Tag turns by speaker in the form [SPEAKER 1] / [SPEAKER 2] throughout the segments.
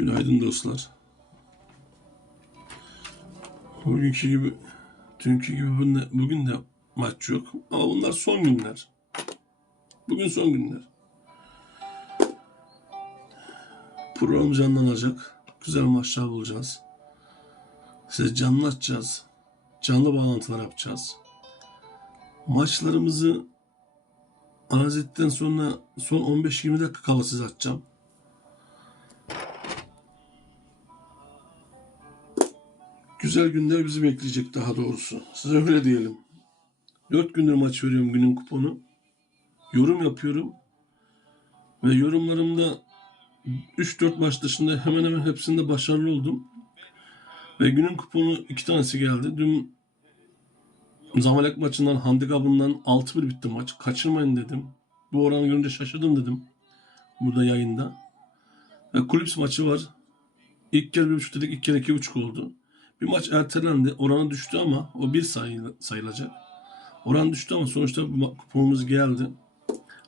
[SPEAKER 1] Günaydın dostlar. Bugünkü gibi, dünkü gibi bugün de, maç yok. Ama bunlar son günler. Bugün son günler. Program canlanacak. Güzel maçlar bulacağız. Size canlı açacağız. Canlı bağlantılar yapacağız. Maçlarımızı analiz sonra son 15-20 dakika kala size açacağım. Güzel günler bizi bekleyecek daha doğrusu. Size öyle diyelim. 4 gündür maç veriyorum günün kuponu. Yorum yapıyorum. Ve yorumlarımda 3-4 maç dışında hemen hemen hepsinde başarılı oldum. Ve günün kuponu iki tanesi geldi. Dün Zamalek maçından, handikapından 6-1 bitti maç. Kaçırmayın dedim. Bu oranı görünce şaşırdım dedim. Burada yayında. Ve Kulüps maçı var. İlk kere 1.5 dedik, ilk kere 2.5 oldu. Bir maç ertelendi. Oranı düştü ama o bir sayı- sayılacak. Oran düştü ama sonuçta bu kuponumuz geldi.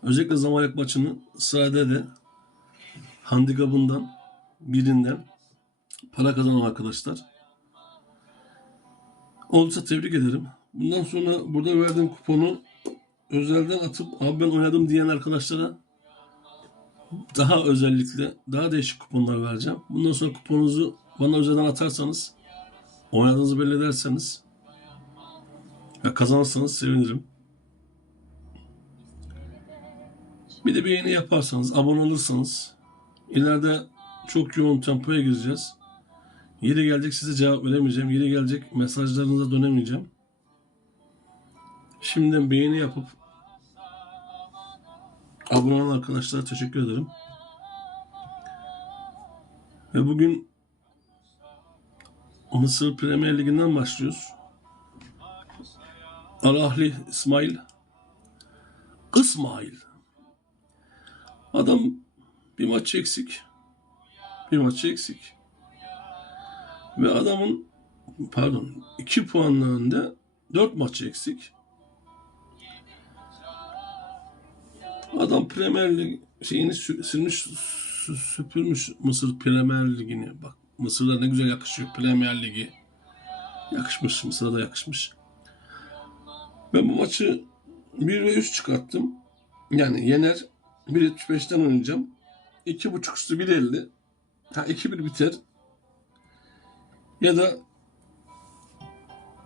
[SPEAKER 1] Özellikle Zamalek maçını sırada de handikapından birinden para kazanan arkadaşlar. Olduysa tebrik ederim. Bundan sonra burada verdiğim kuponu özelden atıp abi ben oynadım diyen arkadaşlara daha özellikle daha değişik kuponlar vereceğim. Bundan sonra kuponunuzu bana özelden atarsanız oynadığınızı belli ederseniz ve kazanırsanız sevinirim. Bir de beğeni yaparsanız, abone olursanız ileride çok yoğun tempoya gireceğiz. Yeri gelecek size cevap veremeyeceğim. Yeri gelecek mesajlarınıza dönemeyeceğim. Şimdiden beğeni yapıp abone olan arkadaşlara teşekkür ederim. Ve bugün Mısır Premier Ligi'nden başlıyoruz. Al Ahli İsmail. İsmail. Adam bir maç eksik. Bir maç eksik. Ve adamın pardon 2 puanla önde 4 maç eksik. Adam Premier Lig şeyini sü- silmiş sü- süpürmüş Mısır Premier Ligi'ni. Bak Mısır'da ne güzel yakışıyor Premier Ligi. Yakışmış Mısır'a da yakışmış. Ben bu maçı 1 ve 3 çıkarttım. Yani yener 1.75'ten oynayacağım. 2.5 üstü 1.50. Ha 2-1 biter. Ya da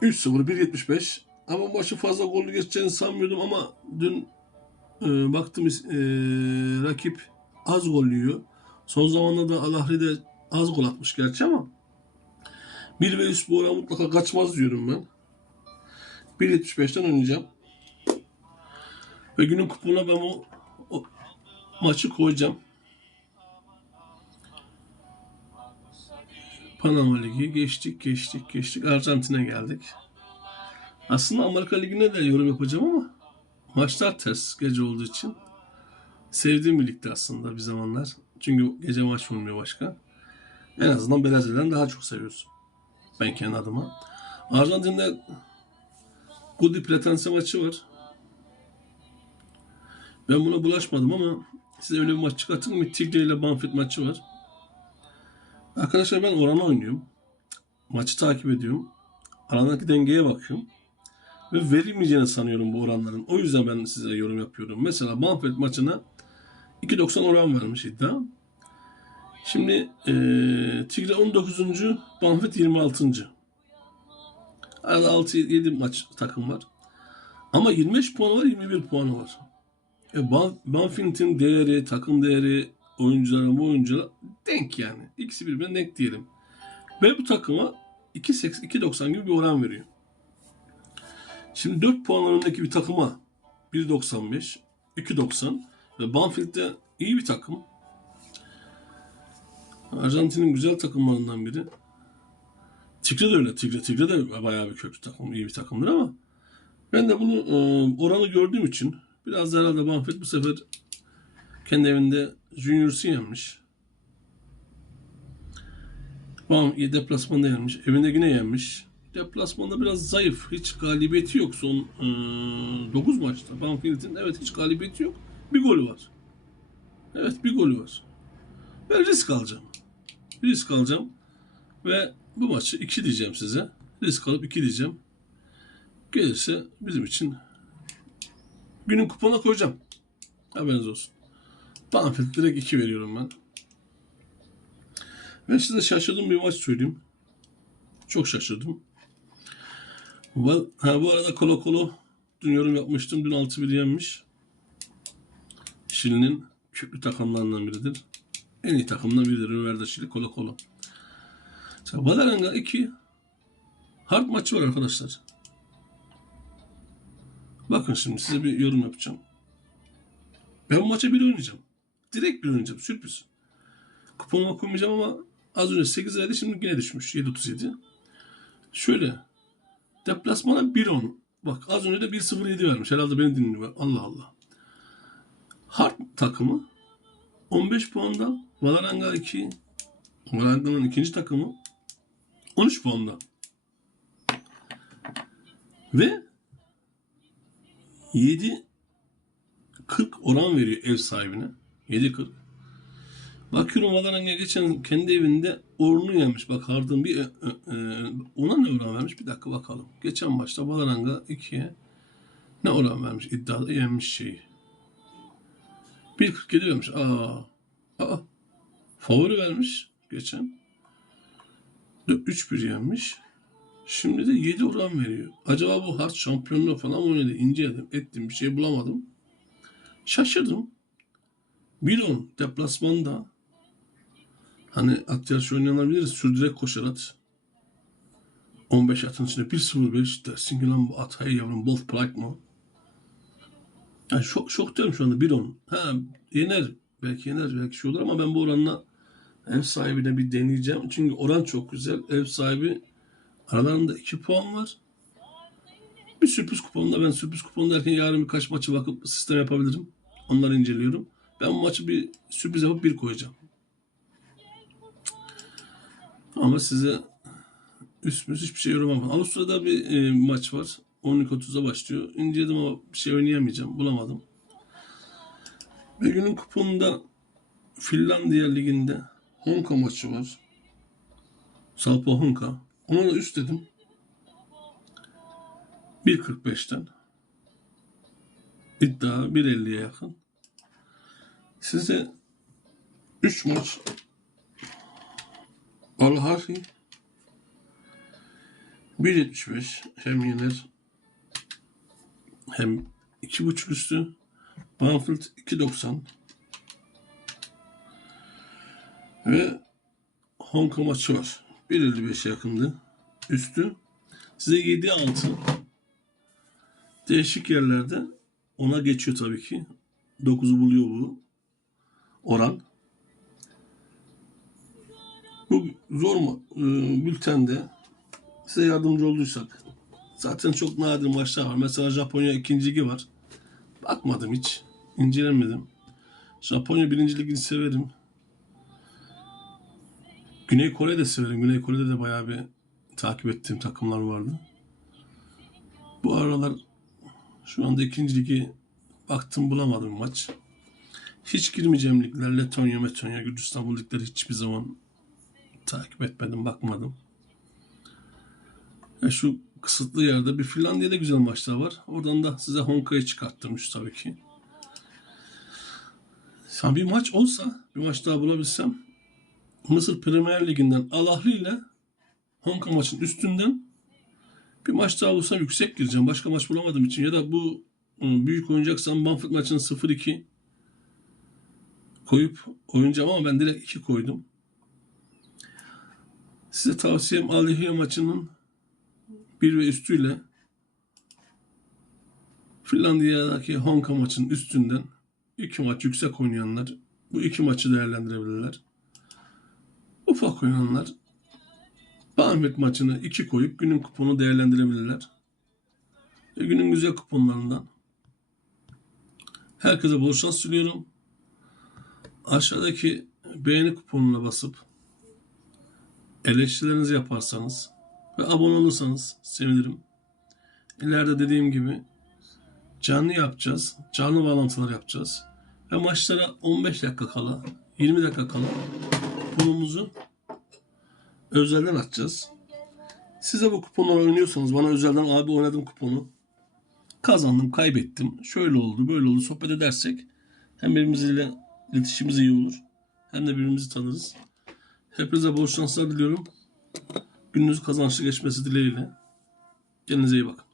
[SPEAKER 1] 3-0 1.75. Ama maçı fazla gollü geçeceğini sanmıyordum ama dün e, baktım e, rakip az gol yiyor. Son zamanlarda Alahri de az gol atmış gerçi ama 1 ve üst bu oran mutlaka kaçmaz diyorum ben. 1.75'ten oynayacağım. Ve günün kuponuna ben o, o maçı koyacağım. Panama Ligi geçtik, geçtik, geçtik. Arjantin'e geldik. Aslında Amerika Ligi'ne de yorum yapacağım ama maçlar ters gece olduğu için. Sevdiğim bir ligdi aslında bir zamanlar. Çünkü gece maç olmuyor başka. En azından Brezilya'dan daha çok seviyorsun. Ben kendi adıma. Arjantin'de Gudi Platense maçı var. Ben buna bulaşmadım ama size öyle bir maç çıkartın mı? Tigre ile Banfield maçı var. Arkadaşlar ben oranı oynuyorum. Maçı takip ediyorum. Aradaki dengeye bakıyorum. Ve verilmeyeceğini sanıyorum bu oranların. O yüzden ben size yorum yapıyorum. Mesela Banfield maçına 2.90 oran vermiş iddia. Şimdi eee Tigre 19. Banfield 26. Arada 6-7 maç takım var. Ama 25 puanı var, 21 puanı var. E, Ban- değeri, takım değeri, oyuncuların bu oyuncular denk yani. İkisi birbirine denk diyelim. Ve bu takıma 2.80 2.90 gibi bir oran veriyor. Şimdi 4 puan önündeki bir takıma 1.95, 2.90 ve Banfield de iyi bir takım. Arjantin'in güzel takımlarından biri. Tigre de öyle. Tigre, Tigre de bayağı bir köklü takım, iyi bir takımdır ama ben de bunu e, oranı gördüğüm için biraz da herhalde Banfield bu sefer kendi evinde Junior'sı yenmiş. Van deplasmanda yenmiş. Evinde yine yenmiş. Deplasmanda biraz zayıf. Hiç galibiyeti yok son e, 9 maçta. Banfield'in evet hiç galibiyeti yok. Bir golü var. Evet bir golü var. Ben risk alacağım. Risk alacağım. Ve bu maçı 2 diyeceğim size. Risk alıp 2 diyeceğim. Gelirse bizim için günün kupona koyacağım. Haberiniz olsun. Banfield direkt 2 veriyorum ben. Ve size şaşırdığım bir maç söyleyeyim. Çok şaşırdım. Bu, ha, bu arada Kolo Kolo dün yorum yapmıştım. Dün 6-1 yenmiş. Şili'nin köklü takımlarından biridir. En iyi takımdan biridir. Üniversite Şili Kolo Kolo. Mesela Valeranga 2 hard maçı var arkadaşlar. Bakın şimdi size bir yorum yapacağım. Ben bu maça bir oynayacağım. Direkt bir oynayacağım. Sürpriz. Kuponuma koymayacağım ama az önce 8 liraydı şimdi yine düşmüş. 7.37. Şöyle. Deplasmana 1.10. Bak az önce de 1.07 vermiş. Herhalde beni dinliyor. Allah Allah. Hart takımı 15 puanda. Valaranga 2. Valaranga'nın ikinci takımı 13 puanda. Ve 7 40 oran veriyor ev sahibine. 7.40. Bakıyorum Valaranga geçen kendi evinde Orun'u yemiş. Bak Hardın bir e, e, ona ne oran vermiş? Bir dakika bakalım. Geçen maçta Valaranga 2'ye ne oran vermiş? İddiada yenmiş şeyi. 1.47 vermiş. Aa. Aa. Favori vermiş geçen. 3-1 yenmiş. Şimdi de 7 oran veriyor. Acaba bu hard şampiyonluğu falan oynadı? İnceledim, ettim. Bir şey bulamadım. Şaşırdım. 1-10 deplasmanda hani at yarışı oynayanlar biliriz. Sürdürerek koşar at. 15 atın içinde 1-0-5 dersin ki lan bu at hey yavrum both plak mı? Yani şok, şok diyorum şu anda 1-10. Ha yener. Belki yener belki şey olur ama ben bu oranla ev sahibine bir deneyeceğim. Çünkü oran çok güzel. Ev sahibi aralarında 2 puan var. Bir sürpriz kuponda ben sürpriz kupon derken yarın birkaç maçı bakıp sistem yapabilirim. Onları inceliyorum. Ben bu maçı bir sürpriz yapıp bir koyacağım. Ama size üst müst hiçbir şey yorumlamam. Avusturya'da bir e, maç var. 12.30'da başlıyor. İnceledim ama bir şey oynayamayacağım. Bulamadım. Bir günün kuponunda Finlandiya Ligi'nde Honka maçı var. Salpa Honka. Ona da üst dedim. 1.45'ten. İddia 1.50'ye yakın. Size 3 maç Al-Hafi 1.75 hem yener hem 2.5 üstü Banfield 2.90 ve Hong Kong maçı var. 1.55 yakındı. Üstü size 7.6 değişik yerlerde ona geçiyor tabii ki. 9'u buluyor bu oran. Bu zor mu e, bültende size yardımcı olduysak zaten çok nadir maçlar var. Mesela Japonya ikinci ligi var. Bakmadım hiç. incelemedim. Japonya birinci ligini severim. Güney Kore'de severim. Güney Kore'de de bayağı bir takip ettiğim takımlar vardı. Bu aralar şu anda ikinci ligi baktım bulamadım maç. Hiç girmeyeceğim ligler. Letonya, Metonya, Gürcistan bu ligleri hiçbir zaman takip etmedim, bakmadım. Ya şu kısıtlı yerde bir Finlandiya'da güzel maçlar var. Oradan da size Honka'yı çıkarttırmış tabii ki. Sen bir maç olsa, bir maç daha bulabilsem Mısır Premier Ligi'nden Al Ahly ile Honka maçın üstünden bir maç daha bulsam yüksek gireceğim. Başka maç bulamadığım için ya da bu ıı, büyük oynayacaksam Banfield maçını 0-2 koyup oynayacağım ama ben direkt 2 koydum. Size tavsiyem Al Ahly maçının 1 ve üstüyle Finlandiya'daki Honka maçının üstünden iki maç yüksek oynayanlar bu iki maçı değerlendirebilirler. Ufak oynayanlar Banfield maçını iki koyup günün kuponu değerlendirebilirler. Ve günün güzel kuponlarından herkese bol şans diliyorum. Aşağıdaki beğeni kuponuna basıp eleştirilerinizi yaparsanız ve abone olursanız sevinirim. İleride dediğim gibi canlı yapacağız. Canlı bağlantılar yapacağız. Ve maçlara 15 dakika kala, 20 dakika kala kuponumuzu Özelden atacağız. Size bu kuponları oynuyorsanız bana özelden abi oynadım kuponu. Kazandım, kaybettim. Şöyle oldu, böyle oldu. Sohbet edersek hem birbirimizle iletişimimiz iyi olur. Hem de birbirimizi tanırız. Hepinize bol şanslar diliyorum. Gününüz kazançlı geçmesi dileğiyle. Kendinize iyi bakın.